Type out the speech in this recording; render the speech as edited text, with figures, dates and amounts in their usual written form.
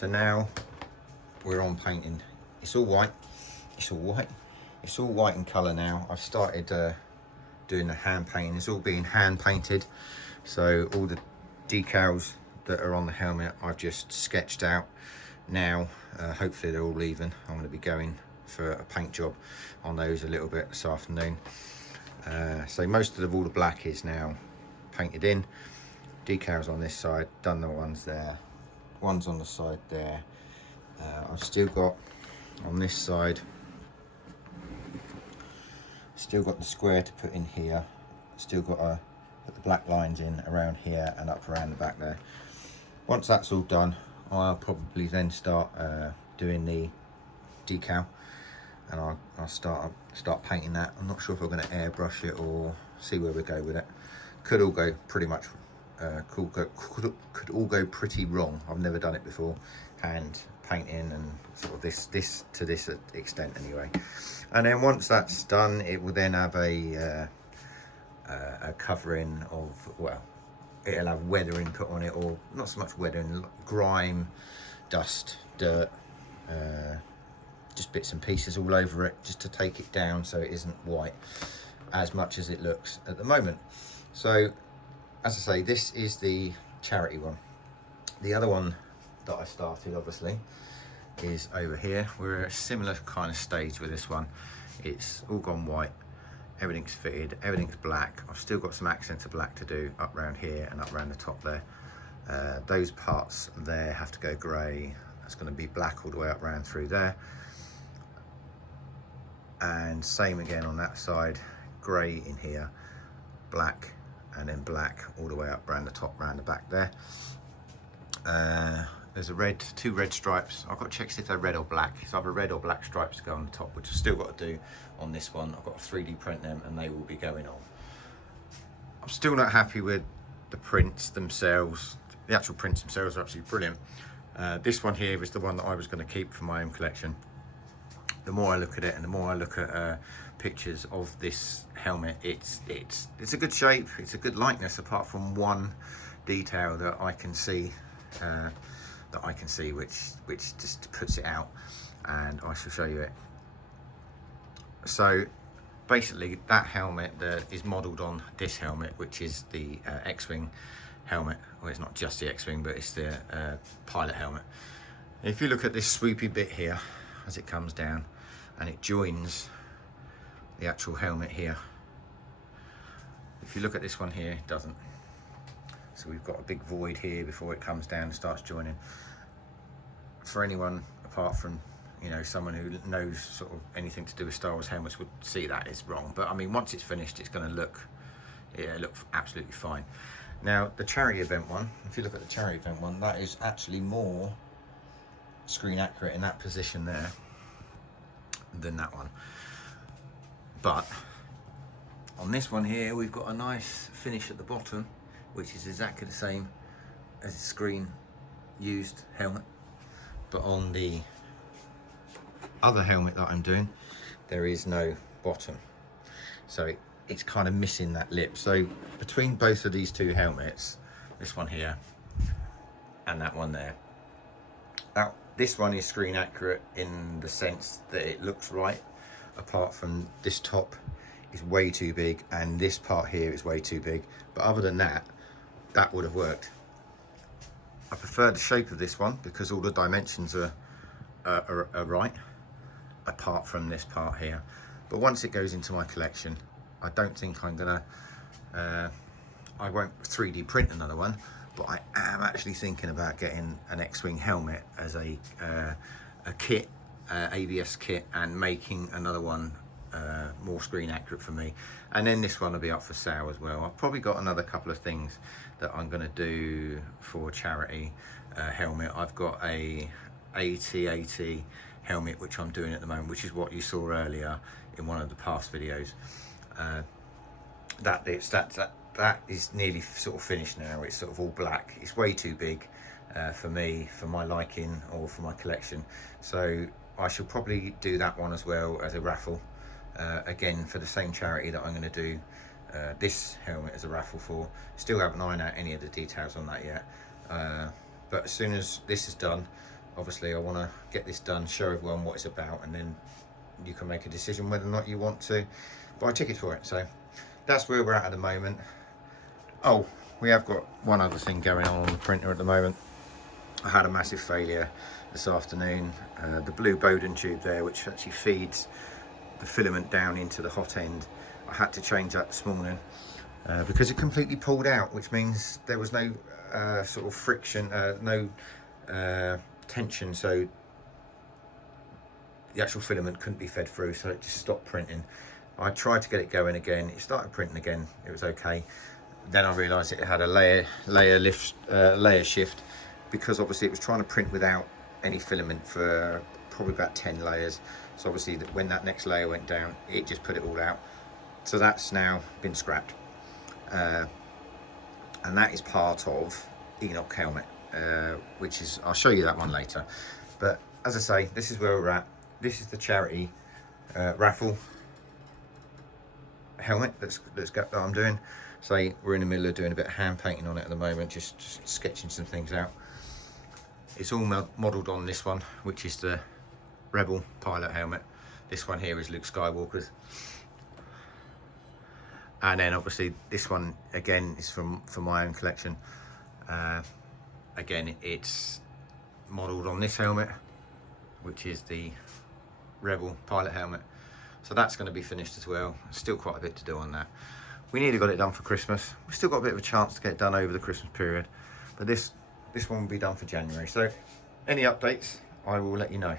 So now we're on painting. It's all white. It's all white. It's all white in colour now. I've started doing the hand painting. It's all being hand painted. So all the decals that are on the helmet I've just sketched out now. Hopefully they're all even. I'm going to be going for a paint job on those a little bit this afternoon. So most of all the black is now painted in. Decals on this side, done the ones there, ones on the side there. I've still got on this side, still got the square to put in here, still got to put the black lines in around here and up around the back there. Once that's all done, I'll probably then start doing the decal, and I'll start painting that. I'm not sure if I'm going to airbrush it or see where we go with it. Could all go pretty much could all go pretty wrong. I've never done it before, hand painting and sort of this to this extent anyway. And then once that's done, it will then have a covering of, well, it'll have weathering put on it, or not so much weathering, grime, dust, dirt, just bits and pieces all over it, just to take it down so it isn't white as much as it looks at the moment. So as I say, this is the charity one. The other one that I started, obviously, is over here. We're at a similar kind of stage with this one. It's all gone white, everything's fitted, everything's black. I've still got some accents of black to do up around here and up around the top there. Those parts there have to go grey. That's going to be black all the way up around through there. And same again on that side, grey in here, black, and then black all the way up around the top, around the back there. There's a red, two red stripes. I've got to check if they're red or black. It's either red or black stripes to go on the top, which I've still got to do on this one. I've got to 3D print them and they will be going on. I'm still not happy with the prints themselves. The actual prints themselves are absolutely brilliant. This one here is the one that I was going to keep for my own collection. The more I look at it and the more I look at pictures of this helmet, it's a good shape, it's a good likeness, apart from one detail that I can see, which just puts it out, and I shall show you it. So basically that helmet that is modelled on this helmet, which is the X-Wing helmet. Well, it's not just the X-Wing, but it's the pilot helmet. If you look at this swoopy bit here as it comes down and it joins the actual helmet here, if you look at this one here, it doesn't. So we've got a big void here before it comes down and starts joining. For anyone apart from, you know, someone who knows sort of anything to do with Star Wars helmets would see that is wrong. But I mean, once it's finished, it's going to look, yeah, look absolutely fine. Now the charity event one, if you look at the charity event one, that is actually more screen accurate in that position there than that one. But on this one here, we've got a nice finish at the bottom, which is exactly the same as the screen used helmet. But on the other helmet that I'm doing, there is no bottom. So it's kind of missing that lip. So between both of these two helmets, this one here and that one there, now this one is screen accurate in the sense that it looks right, apart from this top is way too big and this part here is way too big. But other than that, that would have worked. I prefer the shape of this one because all the dimensions are right, apart from this part here. But once it goes into my collection, I don't think I'm gonna, I won't 3D print another one, but I am actually thinking about getting an X-Wing helmet as a kit, ABS kit, and making another one more screen accurate for me. And then this one will be up for sale as well. I've probably got another couple of things that I'm going to do for charity helmet. I've got a AT-AT helmet which I'm doing at the moment, which is what you saw earlier in one of the past videos. That is nearly sort of finished now. It's sort of all black. It's way too big for me, for my liking, or for my collection. So I shall probably do that one as well as a raffle. Again, for the same charity that I'm going to do this helmet as a raffle for. Still haven't ironed out any of the details on that yet. But as soon as this is done, obviously I want to get this done, show everyone what it's about, and then you can make a decision whether or not you want to buy a ticket for it. So that's where we're at the moment. Oh, we have got one other thing going on the printer at the moment. I had a massive failure this afternoon. The blue Bowden tube there, which actually feeds the filament down into the hot end, I had to change that this morning because it completely pulled out, which means there was no sort of friction, no tension, so the actual filament couldn't be fed through, so it just stopped printing. I tried to get it going again, it started printing again, it was okay. Then I realised it had a layer shift, because obviously it was trying to print without any filament for probably about 10 layers. So obviously when that next layer went down, it just put it all out. So that's now been scrapped. And that is part of Enoch helmet, which is, I'll show you that one later. But as I say, this is where we're at. This is the charity raffle helmet that I'm doing. So we're in the middle of doing a bit of hand painting on it at the moment, just sketching some things out. It's all modelled on this one, which is the Rebel pilot helmet. This one here is Luke Skywalker's. And then obviously this one again is from my own collection. Again, it's modelled on this helmet, which is the Rebel pilot helmet. So that's going to be finished as well. Still quite a bit to do on that. We nearly got it done for Christmas. We've still got a bit of a chance to get it done over the Christmas period, but this one will be done for January. So any updates, I will let you know.